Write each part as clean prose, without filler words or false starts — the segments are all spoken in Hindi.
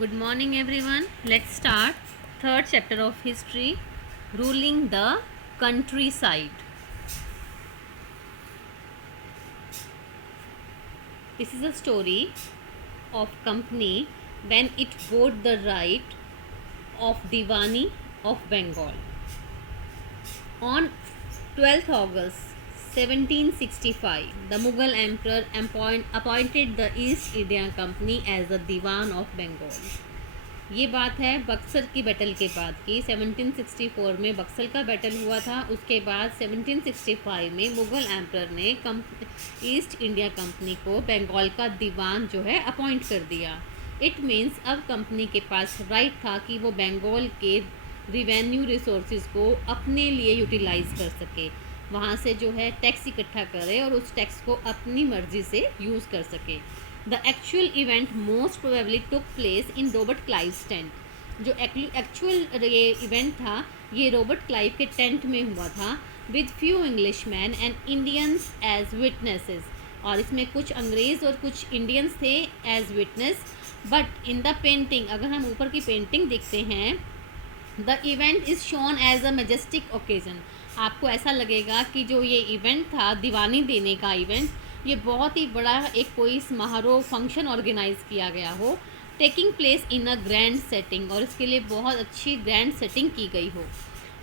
Good morning, everyone. Let's start third chapter of history, ruling the countryside. This is a story of company when it bought the right of Diwani of Bengal. On 12th August 1765, the Mughal emperor appointed the East India Company as the Diwan of Bengal. ये बात है बक्सर की बैटल के बाद की। 1764 में बक्सर का बैटल हुआ था। उसके बाद 1765 में मुग़ल एम्परर ने ईस्ट इंडिया कंपनी को बंगाल का दीवान जो है अपॉइंट कर दिया। इट मीन्स अब कंपनी के पास राइट था कि वो बंगाल के रिवेन्यू रिसोर्सेज को अपने लिए यूटिलाइज कर सके, वहाँ से जो है टैक्स इकट्ठा करे और उस टैक्स को अपनी मर्जी से यूज़ कर सके। The actual event most probably took place in Robert Clive's tent. जो एक्चुअल ये इवेंट था ये रॉबर्ट क्लाइव के टेंट में हुआ था, with few English man and Indians as witnesses. और इसमें कुछ अंग्रेज़ और कुछ इंडियंस थे as witness. But in the painting, अगर हम ऊपर की पेंटिंग देखते हैं, the event is shown as a majestic occasion. आपको ऐसा लगेगा कि जो ये इवेंट था दीवानी देने का इवेंट, ये बहुत ही बड़ा एक कोई समारोह फंक्शन ऑर्गेनाइज किया गया हो, taking place in a grand setting, और इसके लिए बहुत अच्छी ग्रैंड सेटिंग की गई हो।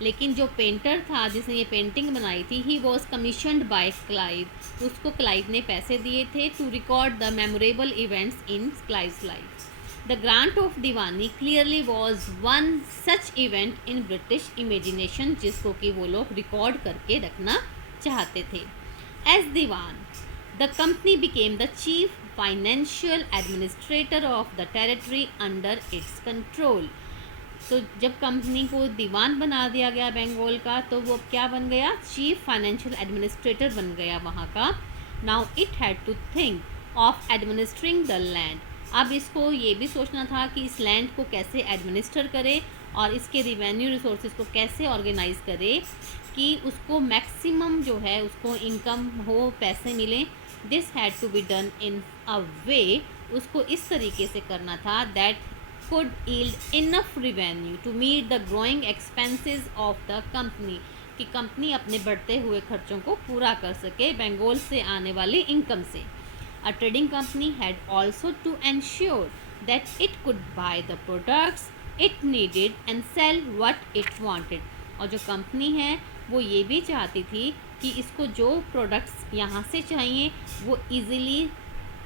लेकिन जो पेंटर था जिसने ये पेंटिंग बनाई थी, he was commissioned by Clive. उसको क्लाइव ने पैसे दिए थे to record the memorable events in Clive's life. The grant of Diwani clearly was one such event in British imagination, जिसको कि वो लोग रिकॉर्ड करके रखना चाहते थे। As Diwan, the company became the chief financial administrator of the territory under its control. तो जब कंपनी को दीवान बना दिया गया बंगाल का, तो वो क्या बन गया? चीफ फाइनेंशियल एडमिनिस्ट्रेटर बन गया वहाँ का। Now it had to think of administering the land. अब इसको ये भी सोचना था कि इस लैंड को कैसे एडमिनिस्टर करे और इसके रिवेन्यू रिसोर्सेज को कैसे ऑर्गेनाइज करे कि उसको मैक्सिमम जो है उसको इनकम हो, पैसे मिलें। This had to be done in a way, उसको इस तरीके से करना था that could yield enough revenue to meet the growing expenses of the company, कि कंपनी अपने बढ़ते हुए खर्चों को पूरा कर सके बंगाल से आने वाली इनकम से। A trading company had also to ensure that it could buy the products it needed and sell what it wanted. और जो कंपनी है वो ये भी चाहती थी कि इसको जो प्रोडक्ट्स यहाँ से चाहिए वो इजीली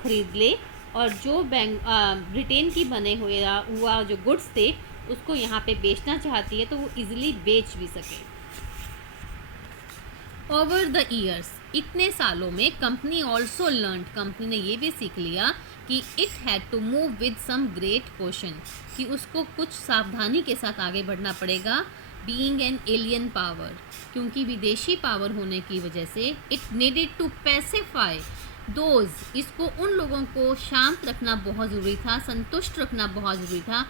खरीद ले, और जो ब्रिटेन की बने हुआ जो गुड्स थे उसको यहाँ पे बेचना चाहती है तो वो इजीली बेच भी सके। ओवर द ईयर्स, इतने सालों में कंपनी ऑल्सो लर्न, कंपनी ने ये भी सीख लिया कि it had to move with some great question, कि उसको कुछ सावधानी के साथ आगे बढ़ना पड़ेगा। बीइंग एन एलियन पावर, क्योंकि विदेशी पावर होने की वजह से it needed to pacify those, इसको उन लोगों को शांत रखना बहुत ज़रूरी था, संतुष्ट रखना बहुत ज़रूरी था,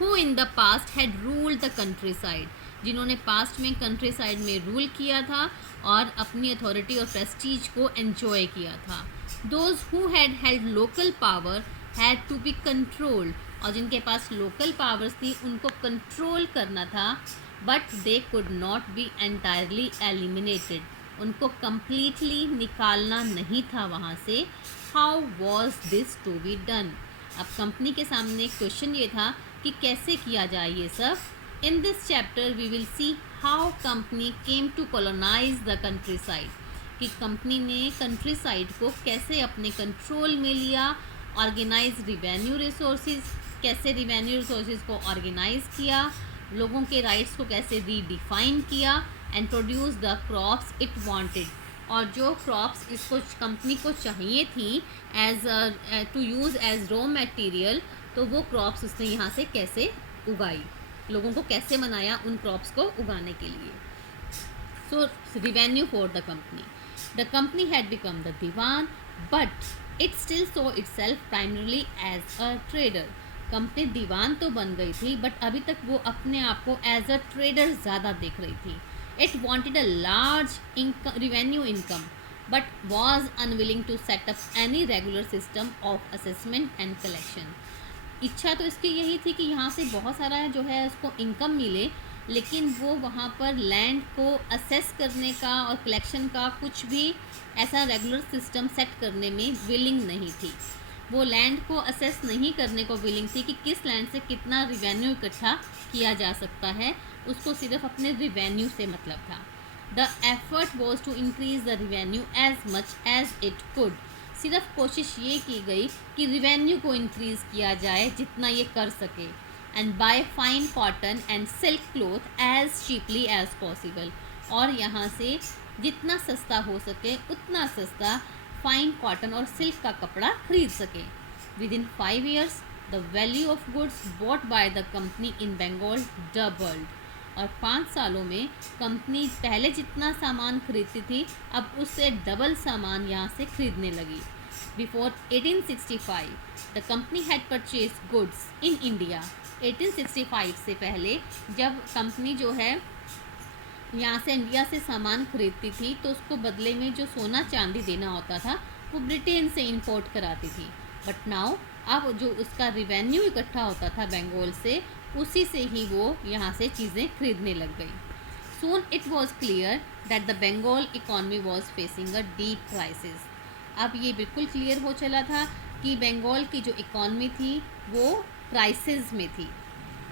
who in the past had ruled the country side, जिन्होंने पास्ट में कंट्री साइड में रूल किया था और अपनी अथॉरिटी और प्रेस्टीज को एंजॉय किया था। Those who had held local power had to be controlled, और जिनके पास लोकल पावर्स थी उनको कंट्रोल करना था। But they could not be entirely eliminated, उनको कम्प्लीटली निकालना नहीं था वहाँ से। How was this to be done? अब कंपनी के सामने क्वेश्चन ये था कि कैसे किया जाए ये सब। In this chapter we will see how company came to colonise the countryside, कि कंपनी ने कंट्री साइड को कैसे अपने कंट्रोल में लिया, ऑर्गेनाइज रिवेन्यू रिसोर्सेज, कैसे रिवेन्यू रिसोर्सेज को ऑर्गेनाइज किया, लोगों के राइट्स को कैसे रीडिफाइन किया, and produce the crops it wanted, और जो क्रॉप्स इसको कंपनी को चाहिए थी as to use as raw material, तो वो क्रॉप्स उसने यहाँ से कैसे उगाई, लोगों को कैसे मनाया उन क्रॉप्स को उगाने के लिए। So revenue for the company had become the Diwan, but it still saw itself primarily as a trader. Company Diwan तो बन गई थी बट अभी तक वो अपने आप को एज अ ट्रेडर ज़्यादा देख रही थी। It wanted a large revenue income but was unwilling to set up any regular system of assessment and collection. इच्छा तो इसकी यही थी कि यहाँ से बहुत सारा जो है उसको इनकम मिले, लेकिन वो वहाँ पर लैंड को असेस करने का और कलेक्शन का कुछ भी ऐसा रेगुलर सिस्टम सेट करने में विलिंग नहीं थी। वो लैंड को असेस नहीं करने को विलिंग थी कि किस लैंड से कितना रिवेन्यू इकट्ठा किया जा सकता है, उसको सिर्फ अपने रिवेन्यू से मतलब था। The effort was to increase the revenue as much as it could. सिर्फ कोशिश ये की गई कि रिवेन्यू को इंक्रीज़ किया जाए जितना ये कर सके, and buy fine cotton and silk cloth as cheaply as possible. और यहाँ से जितना सस्ता हो सके उतना सस्ता फाइन कॉटन और सिल्क का कपड़ा खरीद सके। Within 5 years the value of goods bought by the company in Bengal doubled. और 5 सालों में कंपनी पहले जितना सामान खरीदती थी अब उससे डबल सामान यहाँ से खरीदने लगी। Before 1865 the company had purchase goods in India. 1865 से पहले जब कंपनी जो है यहाँ से इंडिया से सामान खरीदती थी तो उसको बदले में जो सोना चांदी देना होता था वो ब्रिटेन से इंपोर्ट कराती थी। बट नाउ अब जो उसका रिवेन्यू इकट्ठा होता था बंगाल से, उसी से ही वो यहाँ से चीज़ें खरीदने लग गई। Soon it was clear that the Bengal economy was facing a deep crisis. अब ये बिल्कुल क्लियर हो चला था कि बंगाल की जो इकॉनमी थी वो क्राइसिस में थी।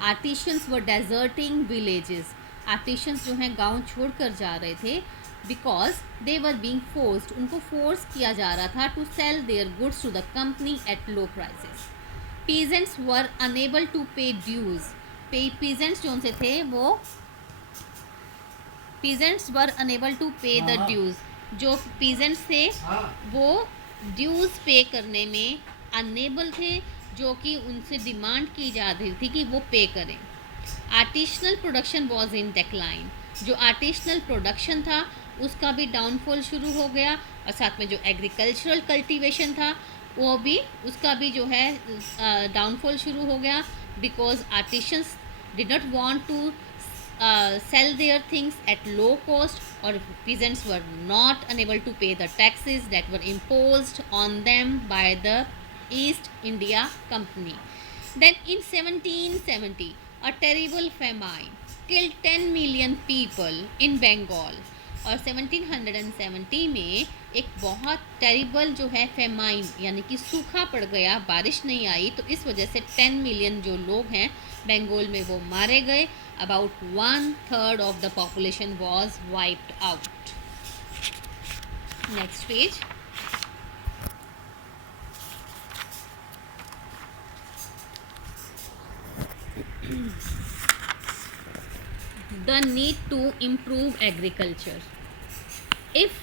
Artisans were deserting villages. Artisans जो हैं गांव छोड़कर जा रहे थे because they were being forced. उनको फोर्स किया जा रहा था to sell their goods to the company at low prices. Peasants were unable to pay dues. Peasants जो उनसे थे वो peasants were unable to pay the dues. जो पीजेंट्स थे वो ड्यूज पे करने में अनेबल थे, जो कि उनसे डिमांड की जा रही थी कि वो पे करें। आर्टिशनल प्रोडक्शन वॉज इन डेक्लाइन। जो आर्टिशनल प्रोडक्शन था उसका भी डाउनफॉल शुरू हो गया, और साथ में जो एग्रीकल्चरल कल्टीवेशन था वो भी उसका भी जो है डाउनफॉल शुरू हो गया, because artisans did not want to sell their things at low cost, or peasants were not unable to pay the taxes that were imposed on them by the East India Company. Then in 1770 a terrible famine killed 10 million people in Bengal. और 1770 में एक बहुत टेरिबल जो है फेमाइन यानी कि सूखा पड़ गया, बारिश नहीं आई, तो इस वजह से 10 मिलियन जो लोग हैं बंगाल में वो मारे गए। About 1/3 of the population was wiped out. Next page. The need to improve agriculture. If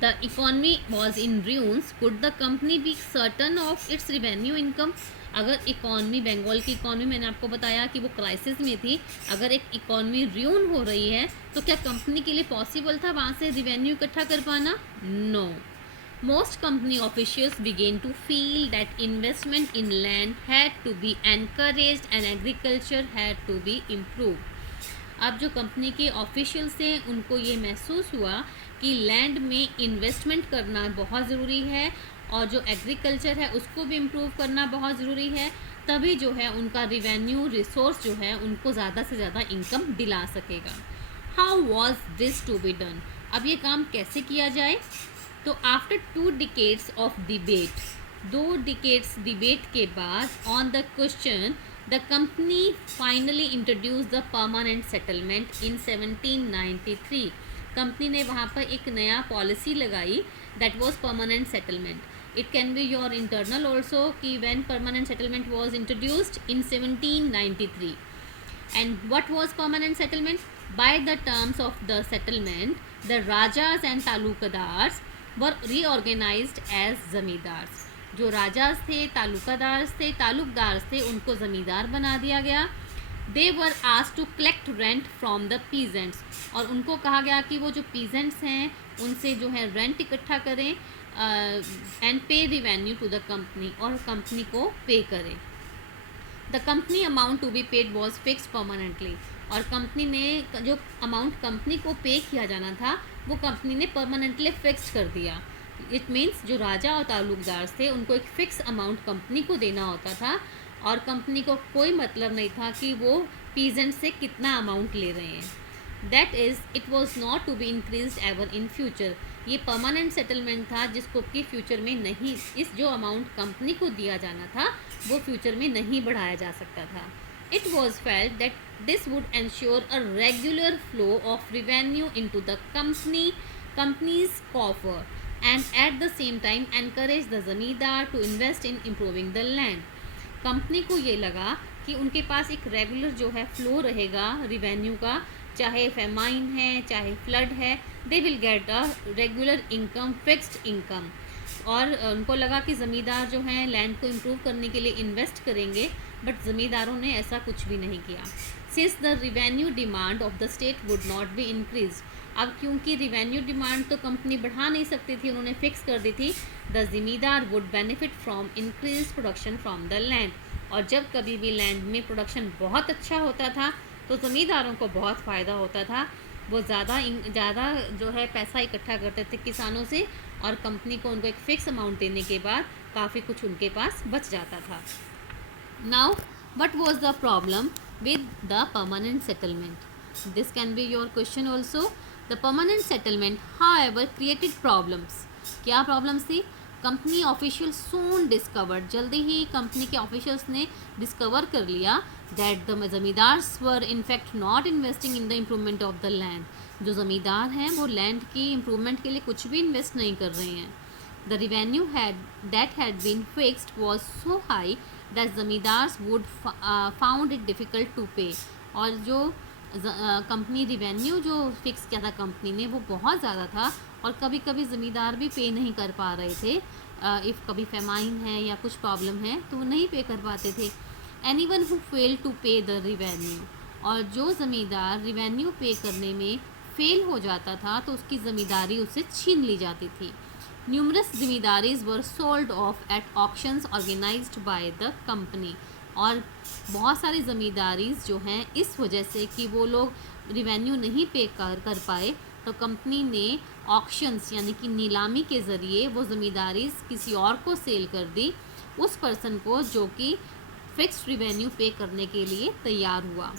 the economy was in ruins, could the company be certain of its revenue income? अगर इकॉनमी बंगाल की इकॉनमी, मैंने आपको बताया कि वो क्राइसिस में थी, अगर एक इकॉनमी र्यून हो रही है तो क्या कंपनी के लिए पॉसिबल था वहाँ से रिवेन्यू इकट्ठा कर पाना? No. Most company officials began to feel that investment in land had to be encouraged and agriculture had to be improved. अब जो कंपनी के ऑफिशियल्स थे उनको ये महसूस हुआ कि लैंड में इन्वेस्टमेंट करना बहुत ज़रूरी है और जो एग्रीकल्चर है उसको भी इम्प्रूव करना बहुत ज़रूरी है, तभी जो है उनका रिवेन्यू रिसोर्स जो है उनको ज़्यादा से ज़्यादा इनकम दिला सकेगा। How was this to be done? अब ये काम कैसे किया जाए? तो after 2 decades of debate, 2 decades debate के बाद on the question the company finally introduced the permanent settlement in 1793. Company ने वहाँ पर एक नया पॉलिसी लगाई, that was permanent settlement. It can be your internal also कि when permanent settlement was introduced in 1793. And what was permanent settlement? By the terms of the settlement, the Rajas and Talukadars were reorganized as zamindars. जो राजास थे, तालुकादार्स थे, तालुकदार्स थे, उनको ज़मींदार बना दिया गया। They were asked to collect rent from the peasants, और उनको कहा गया कि वो जो पीजेंट्स हैं उनसे जो है रेंट इकट्ठा करें and pay revenue to the company, और कंपनी को पे करें। The company amount to be paid was fix permanently, और कंपनी ने जो अमाउंट कंपनी को पे किया जाना था वो कंपनी ने परमानेंटली फिक्स कर दिया। इट मीन्स जो राजा और ताल्लुकदार थे उनको एक फ़िक्स अमाउंट कंपनी को देना होता था, और कंपनी को कोई मतलब नहीं था कि वो पीजेंट से कितना अमाउंट ले रहे हैं। That is it was not to be increase ever in future. ये परमानेंट सेटलमेंट था जिसको कि फ्यूचर में नहीं, इस जो अमाउंट कंपनी को दिया जाना था वो फ्यूचर में नहीं बढ़ाया जा सकता था। It was felt that this would ensure a regular flow of revenue into the company's coffer and at the same time encourage the ज़मींदार to invest in improving the land। Company को ये लगा कि उनके पास एक रेगुलर जो है फ्लो रहेगा रिवेन्यू का, चाहे फेमाइन है चाहे फ्लड है, they will get a regular income, fixed income. और उनको लगा कि ज़मींदार जो हैं लैंड को इम्प्रूव करने के लिए इन्वेस्ट करेंगे, बट ज़मींदारों ने ऐसा कुछ भी नहीं किया। Since the revenue demand of the state would not be increase, अब क्योंकि रिवेन्यू डिमांड तो कंपनी बढ़ा नहीं सकती थी, उन्होंने फिक्स कर दी थी, द ज़मींदार would benefit from increase production from the land. और जब कभी भी लैंड में प्रोडक्शन बहुत अच्छा होता था तो ज़मींदारों को बहुत फ़ायदा होता था, वो ज़्यादा जो है पैसा इकट्ठा करते थे किसानों से, और कंपनी को उनको एक फ़िक्स अमाउंट देने के बाद काफ़ी कुछ उनके पास बच जाता था। Now what was the problem with the permanent settlement? This can be your question also. The permanent settlement however created problems. क्या प्रॉब्लम्स थी? कंपनी ऑफिशियल सून डिस्कवर्ड, जल्दी ही कंपनी के ऑफिशियल्स ने डिस्कवर कर लिया that the zamindars were in fact not investing in the improvement of the land. जो ज़मींदार हैं वो लैंड की इम्प्रूवमेंट के लिए कुछ भी इन्वेस्ट नहीं कर रहे हैं। The revenue had been fixed was so high that zamindars would found it difficult to pay. और जो कंपनी रिवेन्यू जो फिक्स किया था कंपनी ने वो बहुत ज़्यादा था, और कभी कभी ज़मींदार भी पे नहीं कर पा रहे थे। इफ़ कभी फेमाइन है या कुछ प्रॉब्लम है तो वो नहीं पे कर पाते थे। Anyone who fail to pay the revenue, और जो ज़मींदार रिवेन्यू पे करने में फेल हो जाता था तो उसकी ज़मींदारी उससे छीन ली जाती थी। Numerous zamindaris were sold off at auctions organised by the company. और बहुत सारी ज़मींदारीज जो हैं इस वजह से कि वो लोग रिवेन्यू नहीं पे कर पाए, तो कंपनी ने ऑक्शंस यानी कि नीलामी के ज़रिए वो ज़मींदारीज किसी और को सेल कर दी, उस पर्सन को जो कि फिक्स्ड रिवेन्यू पे करने के लिए तैयार हुआ।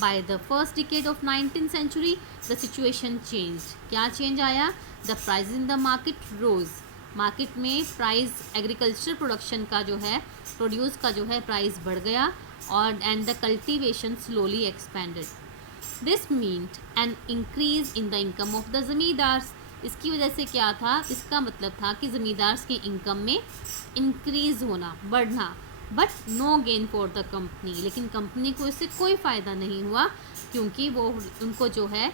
By the first decade of 19th century the situation change. क्या चेंज आया? The price in the market rose. Market में प्राइस एग्रीकल्चर प्रोडक्शन का जो है, प्रोड्यूस का जो है प्राइस बढ़ गया, और and the cultivation slowly expanded. This meant an increase in the income of the zamindars. इसकी वजह से क्या था? इसका मतलब था कि ज़मींदार्स की इनकम में इंक्रीज होना, बढ़ना, but no gain for the company. लेकिन कंपनी को इससे कोई फ़ायदा नहीं हुआ क्योंकि वो उनको जो है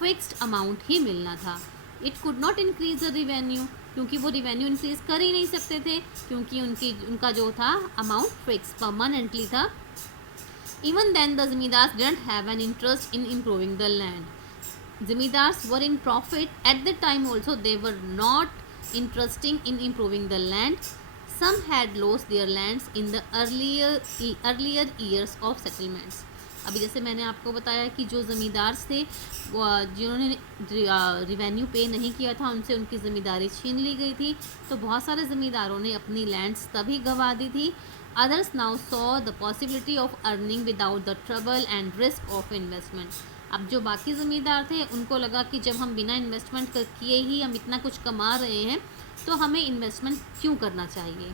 फिक्स्ड अमाउंट ही मिलना था। It could not increase the revenue, क्योंकि वो रिवेन्यू इंक्रीज कर ही नहीं सकते थे क्योंकि उनका जो था अमाउंट फिक्स परमानेंटली था। Even then the zamindars didn't have an interest in improving the land. Zamindars were in profit at the time also, they were not interesting in improving the land. Some had lost their lands in the earlier years of settlements। अभी जैसे मैंने आपको बताया कि जो ज़मींदार थे जिन्होंने रिवेन्यू पे नहीं किया था उनसे उनकी ज़मींदारी छीन ली गई थी, तो बहुत सारे ज़मींदारों ने अपनी लैंड्स तभी गंवा दी थी। Others now saw the possibility of earning without the trouble and risk of investment. अब जो बाकी ज़मींदार थे उनको लगा कि जब हम बिना इन्वेस्टमेंट किए ही हम इतना कुछ कमा रहे हैं तो हमें इन्वेस्टमेंट क्यों करना चाहिए।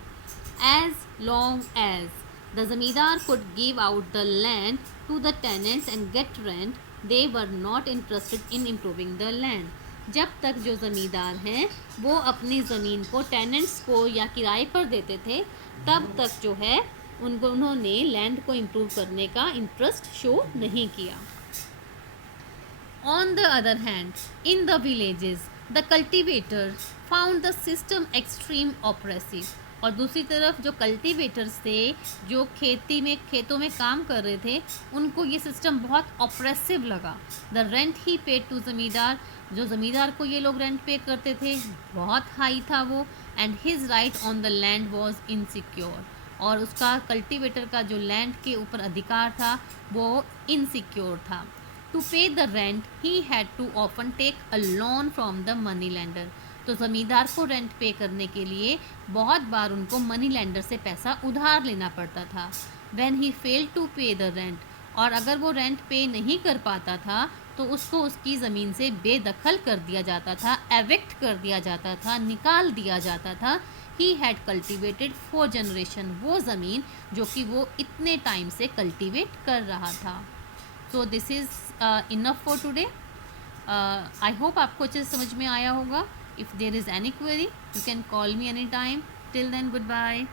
As long as the zamindar could give out the land to the tenants and get rent, they were not interested in improving the land. जब तक जो ज़मींदार हैं वो अपनी ज़मीन को टेनेंट्स को या किराए पर देते थे, तब तक जो है उन्होंने लैंड को इम्प्रूव करने का इंटरेस्ट शो नहीं किया। On the other hand, in the villages, the cultivators found the system extreme oppressive। और दूसरी तरफ जो कल्टीवेटर्स थे, जो खेतों में काम कर रहे थे, उनको ये सिस्टम बहुत ऑप्रेसिव लगा। The rent he paid to zamindar, जो ज़मींदार को ये लोग रेंट पे करते थे बहुत हाई था वो, and his right on the land was insecure. और उसका कल्टीवेटर का जो लैंड के ऊपर अधिकार था वो इनसिक्योर था। To pay the rent, he had to often take a loan from the money lender। तो ज़मींदार को रेंट पे करने के लिए बहुत बार उनको मनी लेंडर से पैसा उधार लेना पड़ता था। When he failed to pay the rent, और अगर वो रेंट पे नहीं कर पाता था तो उसको उसकी ज़मीन से बेदखल कर दिया जाता था, एविक्ट कर दिया जाता था, निकाल दिया जाता था। ही हैड कल्टिवेटेड 4 जनरेशन, वो ज़मीन जो कि वो इतने टाइम से कल्टिवेट कर रहा था। So this is enough for today. I hope आपको अच्छे से समझ में आया होगा. If there is any query you can call me any time. Till then, good bye.